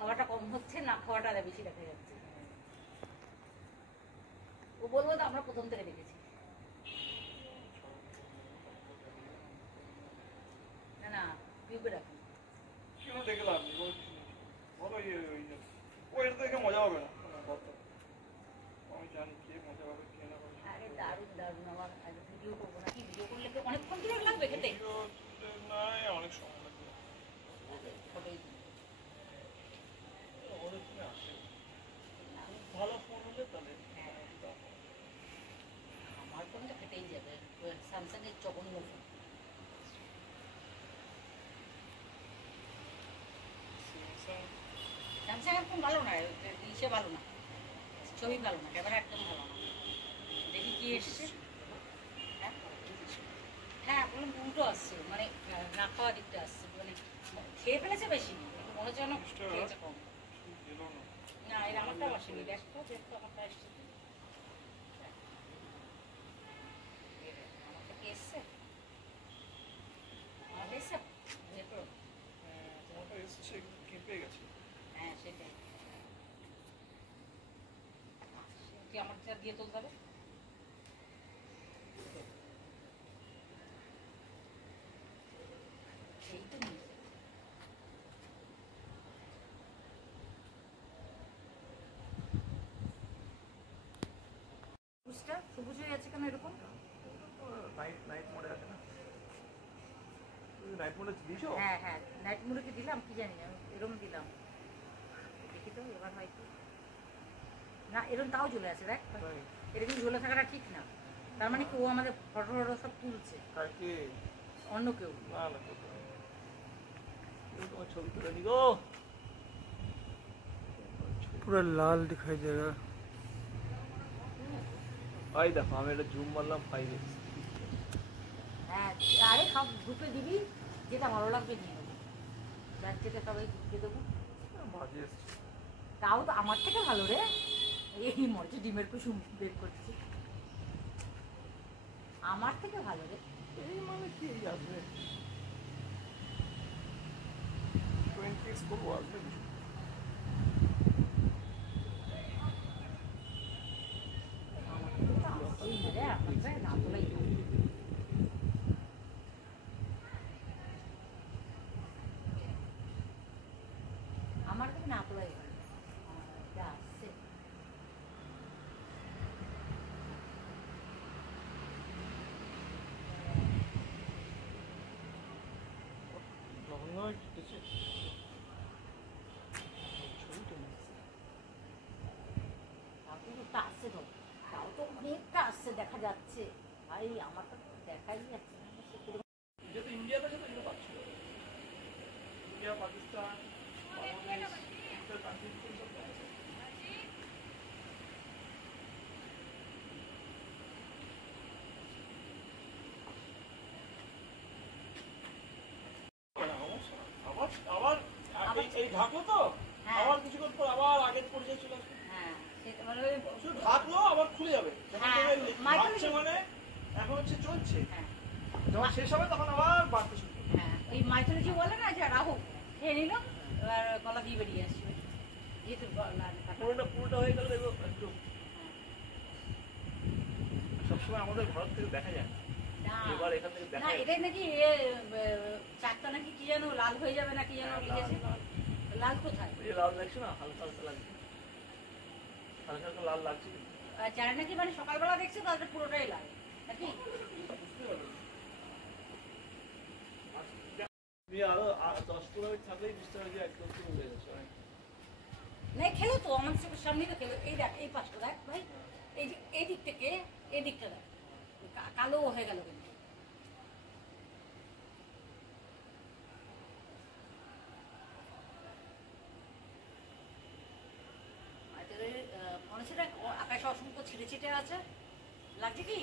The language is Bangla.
খাওয়াটা কম হচ্ছে, না খাওয়াটা বেশি দেখা যাচ্ছে। ও বলবো তো আমরা প্রথম থেকে দেখেছি। না না টিউবে রাখুন। কেন দেখলাম বলো ওই দেখে মজা হবে না। আমি জানি কে মজা হবে কে না। আরে দারুণ দারুণ। আমার ভিডিও করবো না, কি ভিডিও করলে অনেকক্ষণ কি লাগবে খেতে? না অনেক সময় লাগবে। ভালো ফোন হলে তাহলে আমার ফোনটা কেটেই যাবে। স্যামসাং এর জঘন্য ফোন। স্যামসাং এর ফোন ভালো না, ইসে ভালো না, ছবি ভালো না, ক্যামেরা একদম ভালো না। দেখি কি এসছে। হ্যাঁ বলুন উল্টো আসছে, মানে না খাওয়া দিকটা আসছে, মানে খেয়ে ফেলেছে বেশি, কিন্তু মনে হচ্ছে যেন খেয়েছে কম। না এর আমারটাও আসেনি, দেখো দেখো আমারটা এসছে। আমারটা কি এসছে? আমারটা এসছে দেখো। কেঁপে গেছে। হ্যাঁ সেটাই। কি আমারটা দিয়ে তুলতে হবে? এই তো নিয়ে সবুজ হয়ে যাচ্ছে কেন এরকম? নাইট মোডে আছে না? নাইট মোডে দিয়েছো? হ্যাঁ হ্যাঁ নাইট মোডে কি দিলাম কি জানি, এরকম দিলাম। দেখি তো এবার হয়তো না, এরকম তাও জ্বলে আছে দেখ। এরকম জ্বলে থাকাটা ঠিক না, তার মানে কি ও আমাদের ফটো ফটো সব তুলছে। অন্য কেউ না না তোমার ছবি তুলে নি গো। पूरा लाल दिखाई दे रहा है। भाई देखो আমি এটা জুম মারলাম 5x। হ্যাঁ আরে সব গ্রুপে দিবি, যেটা ভালো লাগবে নিয়ে নেবো, ব্যাংকেতে সবাই ঢুকে দেবো। বাজে তাও তো আমার থেকে ভালো রে। এই মরছে ডিমের কুসুম বের করছি, আমার থেকে ভালো রে। এই মানে কি আসবে 20x করবো আসবে এই রে আপনার না তোলাই আমার থেকে না তোলাই আসছে। আসছে তো, তাও তো অনেকটা আসছে দেখা যাচ্ছে। ভাই আমার তো দেখাই যাচ্ছে না। যেহেতু ইন্ডিয়াতে আছে তো এগুলো পাচ্ছ। ইন্ডিয়া পাকিস্তান আবার এই ঢাকলো তো আবার কিছুক্ষণ পর আবার আগের পর্যায়ে চলে আসবে। হ্যাঁ সেটা মানে শুধু ঢাকলো আবার খুলে যাবে। মানে এখন হচ্ছে চলছে, যখন শেষ হবে তখন আবার বাড়তে শুরু করবে। হ্যাঁ ওই মাইথোলজি বলে না যে রাহু খেয়ে নিল, এবার গলা দিয়ে বেরিয়ে আসবে, যেহেতু পুরোটা হয়ে গেল দেখবো একটু। সবসময় আমাদের ভারত থেকে দেখা যায় এবার এখান থেকে দেখা যায়। এটাই নাকি চারটা নাকি কি যেন লাল হয়ে যাবে না কি যেন লিখেছে। লাল কোথায়? লাল লাগছে না, হালকা হালকা লাগছে, হালকা হালকা লাল লাগছে। যারা নাকি মানে সকালবেলা দেখছে তাদের পুরোটাই লাল নাকি? আরো 10-15 মিনিট থাকলেই বুঝতে হবে যে একদম উড়ে গেছে। না খেলো তো আমার চোখের সামনে তো খেলো। এই দেখ এই পাশটা দেখ ভাই, এই যে এই দিক থেকে এই দিকটা দেখ কালো হয়ে গেল কিন্তু। আকাশে অসংখ্য ছিটে ছিটে আছে, লাগছে কি?